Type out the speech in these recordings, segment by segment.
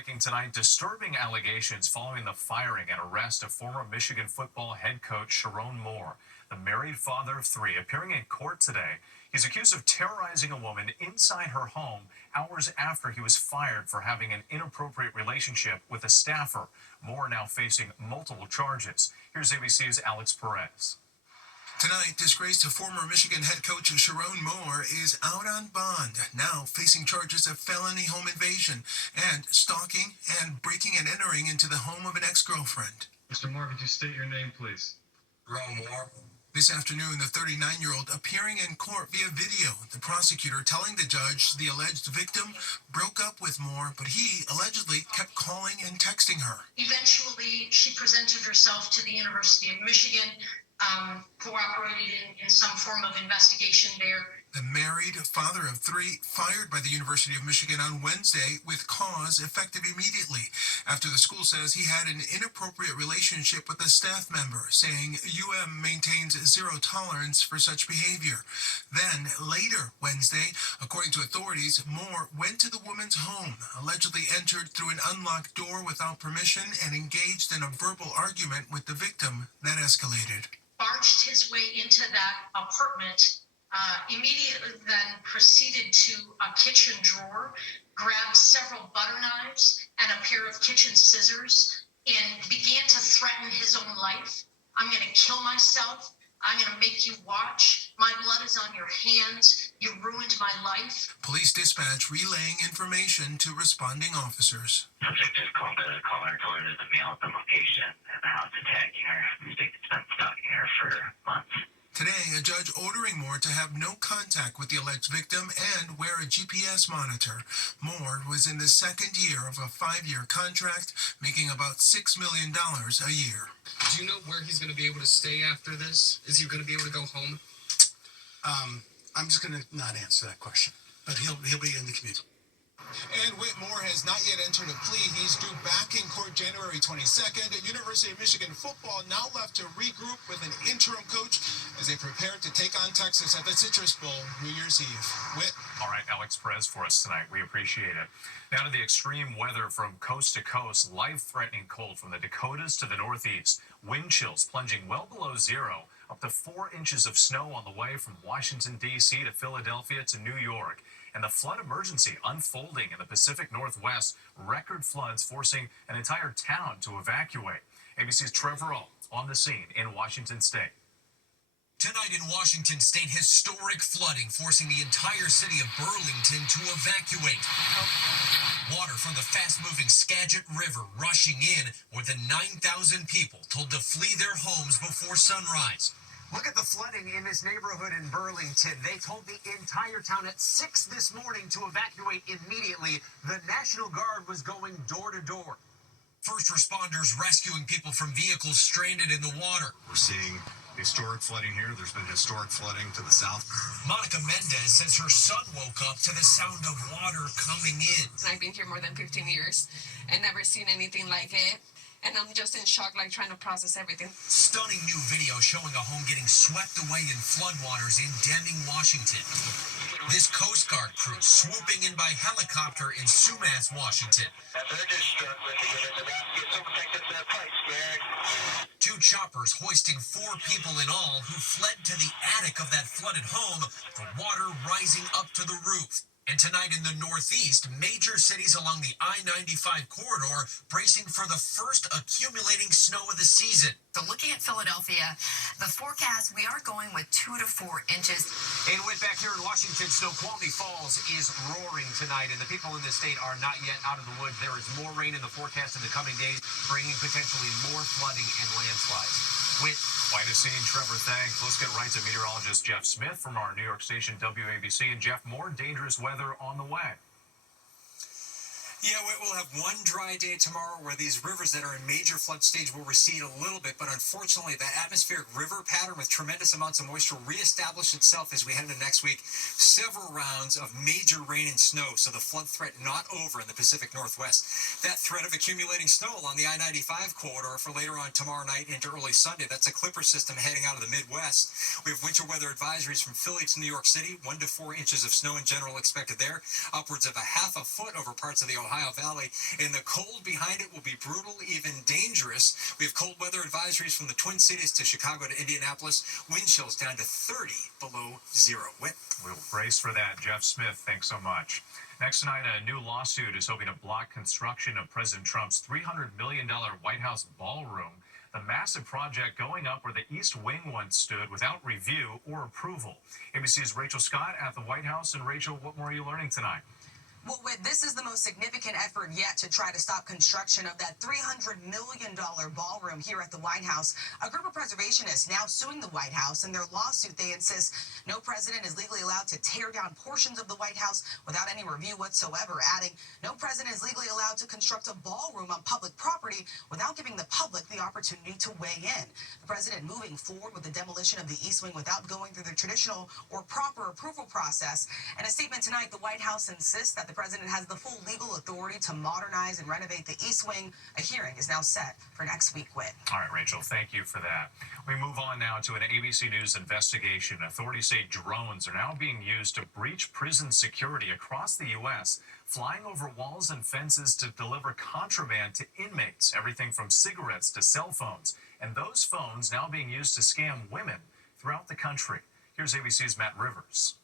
Breaking tonight, disturbing allegations following the firing and arrest of former Michigan football head coach Sharon Moore, the married father of three, appearing in court today. He's accused of terrorizing a woman inside her home hours after he was fired for having an inappropriate relationship with a staffer. Moore now facing multiple charges. Here's ABC's Alex Perez. Tonight, disgraced former Michigan head coach Sharon Moore is out on bond, now facing charges of felony home invasion and stalking and breaking and entering into the home of an ex-girlfriend. Mr. Moore, could you state your name, please? Sharon Moore. This afternoon, the 39-year-old appearing in court via video, the prosecutor telling the judge the alleged victim broke up with Moore, but he allegedly kept calling and texting her. Eventually, she presented herself to the University of Michigan, cooperated in some form of investigation there. The married father of three fired by the University of Michigan on Wednesday with cause effective immediately after the school says he had an inappropriate relationship with a staff member, saying UM maintains zero tolerance for such behavior. Then later Wednesday, according to authorities, Moore went to the woman's home, allegedly entered through an unlocked door without permission and engaged in a verbal argument with the victim that escalated. Barged his way into that apartment, immediately then proceeded to a kitchen drawer, grabbed several butter knives and a pair of kitchen scissors, and began to threaten his own life. I'm going to kill myself. I'm going to make you watch. My blood is on your hands. You ruined my life. Police dispatch relaying information to responding officers. Subject just called the caller, told her to mail the location and the house attacking her. The state has been stalking her for months. Today, a judge ordering Moore to have no contact with the alleged victim and wear a GPS monitor. Moore was in the second year of a 5-year contract, making about $6 million a year. Do you know where he's going to be able to stay after this? Is he going to be able to go home? I'm just going to not answer that question, but he'll be in the community. And Whitmore has not yet entered a plea. He's due back in court January 22nd. University of Michigan football now left to regroup with an interim coach as they prepare to take on Texas at the Citrus Bowl New Year's Eve. Whit. All right, Alex Perez for us tonight. We appreciate it. Now to the extreme weather from coast to coast. Life-threatening cold from the Dakotas to the Northeast. Wind chills plunging well below zero. Up to 4 inches of snow on the way from Washington, D.C. to Philadelphia to New York. And the flood emergency unfolding in the Pacific Northwest. Record floods forcing an entire town to evacuate. ABC's Trevor O on the scene in Washington State. Tonight in Washington State, historic flooding forcing the entire city of Burlington to evacuate. Water from the fast-moving Skagit River rushing in. More than 9,000 people told to flee their homes before sunrise. Look at the flooding in this neighborhood in Burlington. They told the entire town at 6 this morning to evacuate immediately. The National Guard was going door to door. First responders rescuing people from vehicles stranded in the water. We're seeing historic flooding here. There's been historic flooding to the south. Monica Mendez says her son woke up to the sound of water coming in. I've been here more than 15 years and never seen anything like it. And I'm just in shock, like trying to process everything. Stunning new video showing a home getting swept away in floodwaters in Deming, Washington. This Coast Guard crew swooping in by helicopter in Sumas, Washington. 2 choppers hoisting 4 people in all who fled to the attic of that flooded home, the water rising up to the roof. And tonight in the Northeast, major cities along the I-95 corridor bracing for the first accumulating snow of the season. So looking at Philadelphia, the forecast, we are going with 2 to 4 inches. And with back here in Washington, Snoqualmie Falls is roaring tonight, and the people in the state are not yet out of the woods. There is more rain in the forecast in the coming days, bringing potentially more flooding and landslides. With quite a scene, Trevor, thanks. Let's get right to meteorologist Jeff Smith from our New York station WABC. And Jeff, more dangerous weather on the way. Yeah, we'll have one dry day tomorrow where these rivers that are in major flood stage will recede a little bit, but unfortunately that atmospheric river pattern with tremendous amounts of moisture reestablished itself as we head into next week. Several rounds of major rain and snow, so the flood threat not over in the Pacific Northwest. That threat of accumulating snow along the I-95 corridor for later on tomorrow night into early Sunday. That's a clipper system heading out of the Midwest. We have winter weather advisories from Philly to New York City, 1 to 4 inches of snow in general expected there, upwards of a half a foot over parts of the Ohio Ohio Valley, and the cold behind it will be brutal, even dangerous. We have cold weather advisories from the Twin Cities to Chicago to Indianapolis. Wind chills down to 30 below zero. We'll brace for that. Jeff Smith, thanks so much. Next tonight, a new lawsuit is hoping to block construction of President Trump's $300 million White House ballroom, the massive project going up where the East Wing once stood without review or approval. ABC's Rachel Scott at the White House. And Rachel, what more are you learning tonight? Well, this is the most significant effort yet to try to stop construction of that $300 million ballroom here at the White House. A group of preservationists now suing the White House. In their lawsuit, they insist no president is legally allowed to tear down portions of the White House without any review whatsoever, adding no president is legally allowed to construct a ballroom on public property without giving the public the opportunity to weigh in. The president moving forward with the demolition of the East Wing without going through the traditional or proper approval process. In a statement tonight, the White House insists that the president has the full legal authority to modernize and renovate the East Wing. A hearing is now set for next week, Whit. All right, Rachel, thank you for that. We move on now to an ABC News investigation. Authorities say drones are now being used to breach prison security across the U.S., flying over walls and fences to deliver contraband to inmates, everything from cigarettes to cell phones. And those phones now being used to scam women throughout the country. Here's ABC's Matt Rivers.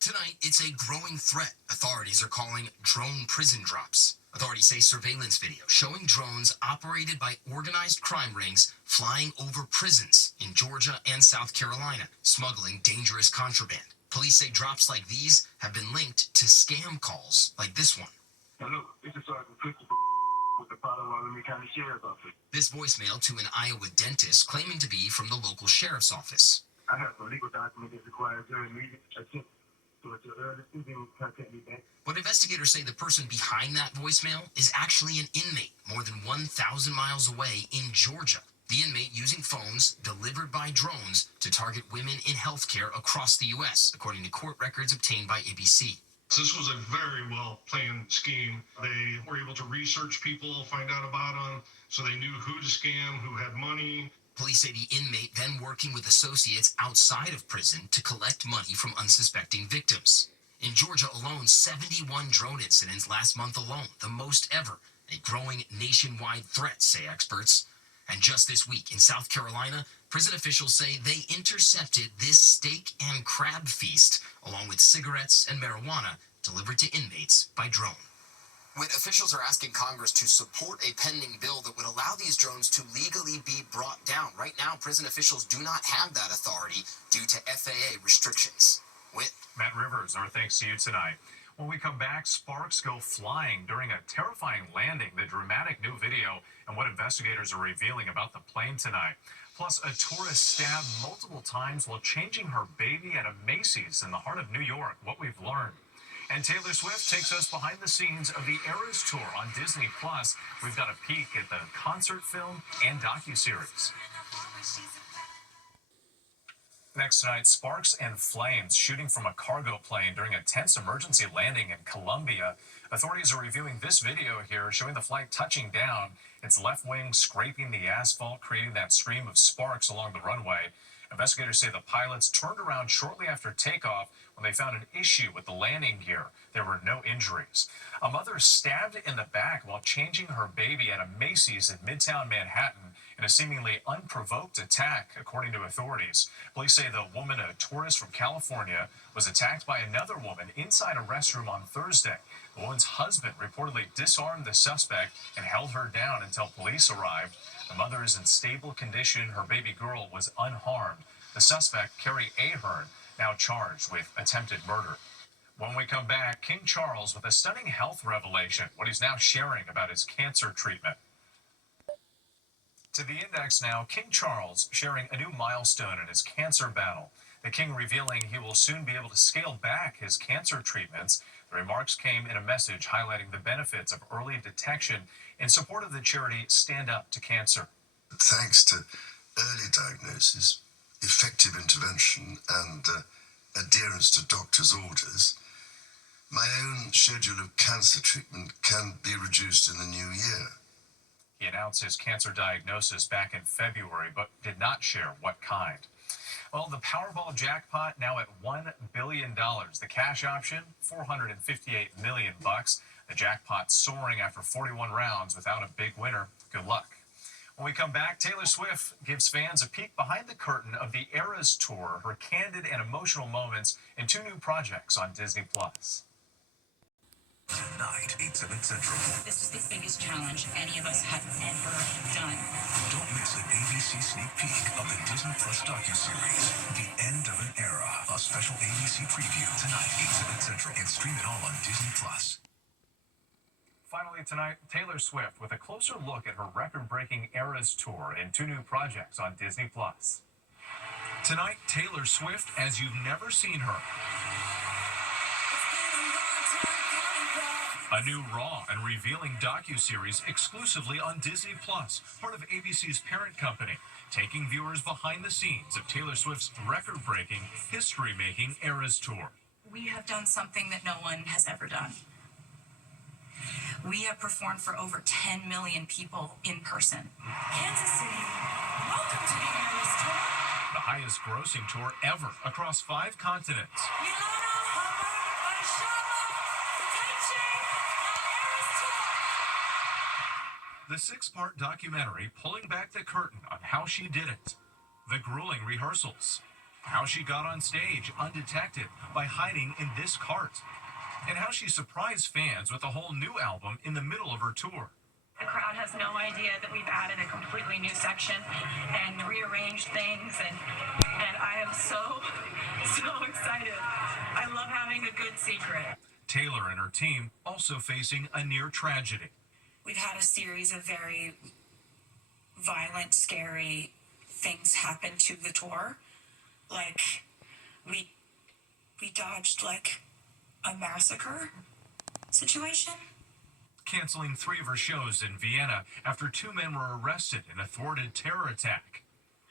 Tonight, it's a growing threat authorities are calling drone prison drops. Authorities say surveillance video showing drones operated by organized crime rings flying over prisons in Georgia and South Carolina, smuggling dangerous contraband. Police say drops like these have been linked to scam calls like this one. Hello, this is Sergeant Christopher with the Potawatomi County Sheriff's Office. This voicemail to an Iowa dentist claiming to be from the local sheriff's office. I have some legal documents that's required during immediate attempt. But investigators say the person behind that voicemail is actually an inmate more than 1,000 miles away in Georgia. The inmate using phones delivered by drones to target women in healthcare across the U.S., according to court records obtained by ABC. This was a very well-planned scheme. They were able to research people, find out about them, so they knew who to scam, who had money. Police say the inmate then working with associates outside of prison to collect money from unsuspecting victims. In Georgia alone, 71 drone incidents last month alone, the most ever, a growing nationwide threat, say experts. And just this week in South Carolina, prison officials say they intercepted this steak and crab feast, along with cigarettes and marijuana delivered to inmates by drone. When officials are asking Congress to support a pending bill that would allow these drones to legally be brought down. Right now, prison officials do not have that authority due to FAA restrictions. Matt Rivers, our thanks to you tonight. When we come back, sparks go flying during a terrifying landing, the dramatic new video, and what investigators are revealing about the plane tonight. Plus, a tourist stabbed multiple times while changing her baby at a Macy's in the heart of New York. What we've learned. And Taylor Swift takes us behind the scenes of the Eras Tour on Disney+. We've got a peek at the concert film and docuseries. Next tonight, sparks and flames shooting from a cargo plane during a tense emergency landing in Colombia. Authorities are reviewing this video here showing the flight touching down, its left wing scraping the asphalt, creating that stream of sparks along the runway. Investigators say the pilots turned around shortly after takeoff when they found an issue with the landing gear. There were no injuries. A mother stabbed in the back while changing her baby at a Macy's in Midtown Manhattan in a seemingly unprovoked attack, according to authorities. Police say the woman, a tourist from California, was attacked by another woman inside a restroom on Thursday. The woman's husband reportedly disarmed the suspect and held her down until police arrived. The mother is in stable condition. Her baby girl was unharmed. The suspect, Kerry Ahern, now charged with attempted murder. When we come back, King Charles with a stunning health revelation, what he's now sharing about his cancer treatment. To the Index now, King Charles sharing a new milestone in his cancer battle. The king revealing he will soon be able to scale back his cancer treatments. The remarks came in a message highlighting the benefits of early detection in support of the charity Stand Up to Cancer. Thanks to early diagnosis, effective intervention, and adherence to doctors' orders, my own schedule of cancer treatment can be reduced in the new year. He announced his cancer diagnosis back in February, but did not share what kind. Well, the Powerball jackpot now at $1 billion. The cash option, $458 million. The The jackpot soaring after 41 rounds without a big winner. Good luck. When we come back, Taylor Swift gives fans a peek behind the curtain of the Eras Tour, her candid and emotional moments in 2 new projects on Disney+. Tonight, 8/7 Central. This is the biggest challenge any of us have ever done. Don't miss an ABC sneak peek of the Disney Plus docuseries, The End of an Era. A special ABC preview tonight, 8/7 Central, and stream it all on Disney Plus. Finally tonight, Taylor Swift with a closer look at her record-breaking Eras Tour in 2 new projects on Disney+. Tonight, Taylor Swift as you've never seen her. A new raw and revealing docuseries exclusively on Disney+, part of ABC's parent company, taking viewers behind the scenes of Taylor Swift's record-breaking, history-making Eras Tour. We have done something that no one has ever done. We have performed for over 10 million people in person. Kansas City, welcome to the Eras Tour. The highest grossing tour ever across 5 continents. The 6-part documentary pulling back the curtain on how she did it. The grueling rehearsals. How she got on stage undetected by hiding in this cart. And how she surprised fans with a whole new album in the middle of her tour. The crowd has no idea that we've added a completely new section and rearranged things, and I am so excited. I love having a good secret. Taylor and her team also facing a near tragedy. We've had a series of very violent, scary things happen to the tour. Like, we dodged, like, a massacre situation. Canceling 3 of her shows in Vienna after 2 men were arrested in a thwarted terror attack.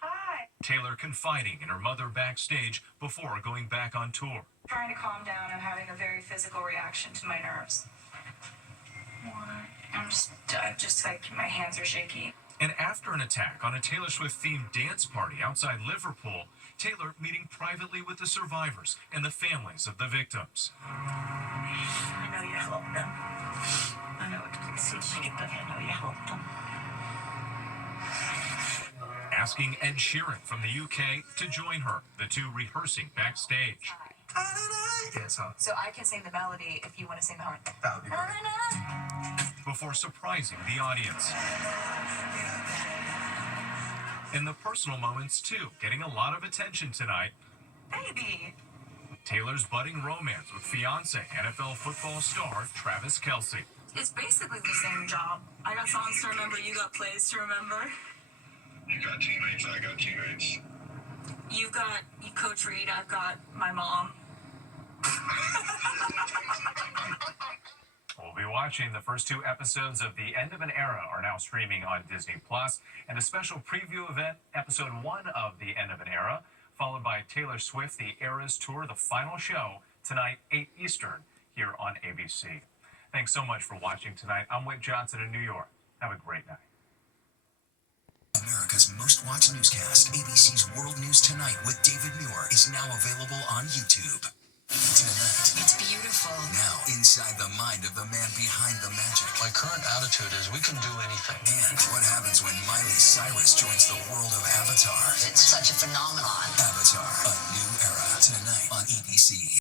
Hi. Taylor confiding in her mother backstage before going back on tour. Trying to calm down. I'm having a very physical reaction to my nerves. I'm just like, my hands are shaky. And after an attack on a Taylor Swift-themed dance party outside Liverpool, Taylor meeting privately with the survivors and the families of the victims. I know you helped them. I know it's like, but I know you helped them. Asking Ed Sheeran from the UK to join her, the 2 rehearsing backstage. So I can sing the melody if you want to sing the harmony. That would be great. Before surprising the audience. In the personal moments, too, getting a lot of attention tonight. Baby. Taylor's budding romance with fiancé, NFL football star Travis Kelce. It's basically the same job. I got songs to remember, you got plays to remember. You got teammates, I got teammates. You Coach Reed, I've got my mom. We'll be watching the first 2 episodes of The End of an Era are now streaming on Disney+, and a special preview event, episode 1 of The End of an Era, followed by Taylor Swift, The Eras Tour, the final show, tonight, 8 Eastern, here on ABC. Thanks so much for watching tonight. I'm Whit Johnson in New York. Have a great night. America's most watched newscast, ABC's World News Tonight with David Muir, is now available on YouTube. Tonight. It's beautiful. Now, inside the mind of the man behind the magic. My current attitude is we can do anything. And what happens when Miley Cyrus joins the world of Avatar? It's such a phenomenon. Avatar, a new era. Tonight on ABC.